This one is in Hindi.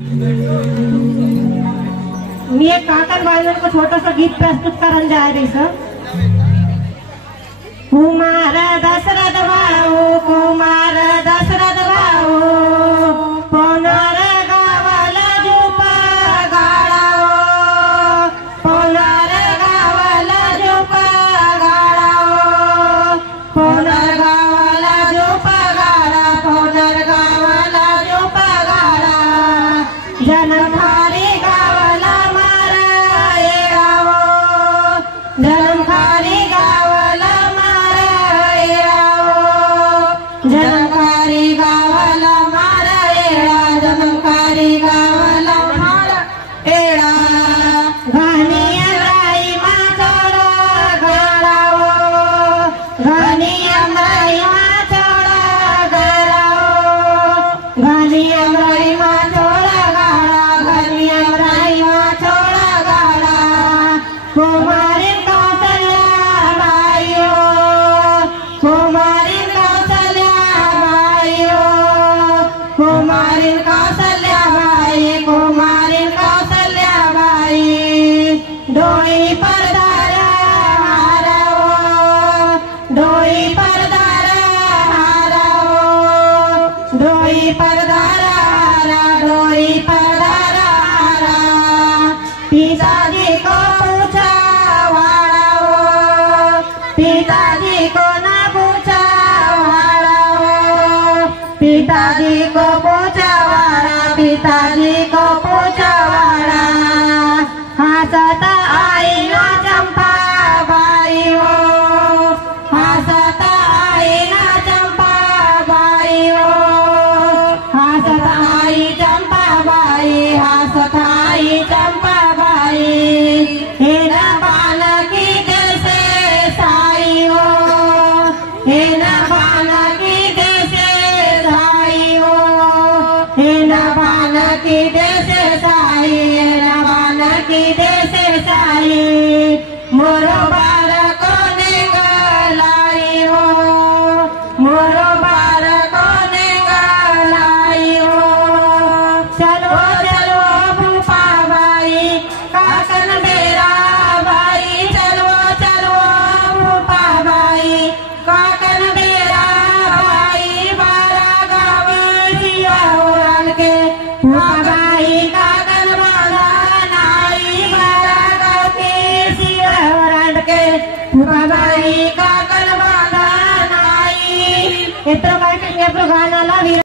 मी एक काकन बाजन को छोटा सा गीत प्रस्तुत करने जा रही सर। कुमार दशरथ भाऊ, कुमार दशरथ भाऊ, पुनर गावला झोपा गाळाओ, पुनर गावला झोपा गाळाओ, पुनर गावला झोपा गाळा, पुनर गावला झोपा गाळा, जनमखारी गावला मारा येळाओ, जनमखारी गावला जनमखारी गावाला मारा येळा, जनमखारी गावाला मारा येळा, घाणी अमराई माचोळा गाळाओ, घाणी अमराई माचोळा गाळाओ, घाणी अमराई माचोळा गाळा, घाणी अमराई माचोळा गाळा, कुमारी कौसल्या बाईओ, कुमारी कुमारी कौसल्याबाई, कुमारी कौसल्याबाई, डोई परदारा हाराओ, डोई परदारा हाराओ, डोई परदारा हारा, डोई परदारा हारा, पिताजी को पूछा वाड़ाओ, पिताजी को ना पूछा वाड़ाओ, पिताजी को पूछावाड़ा, पिताजी को पूछावाड़ा, हंसता आई ना चंपा बाई हो, हंसता आई ना चंपा बाई हो, हंसता आई चंपा बाई, हंसता आई चंपा बाई, हे न बाल की जैसे साई हो, हे न बाल की जैसे नबान की देश साई, नबान की देश साई,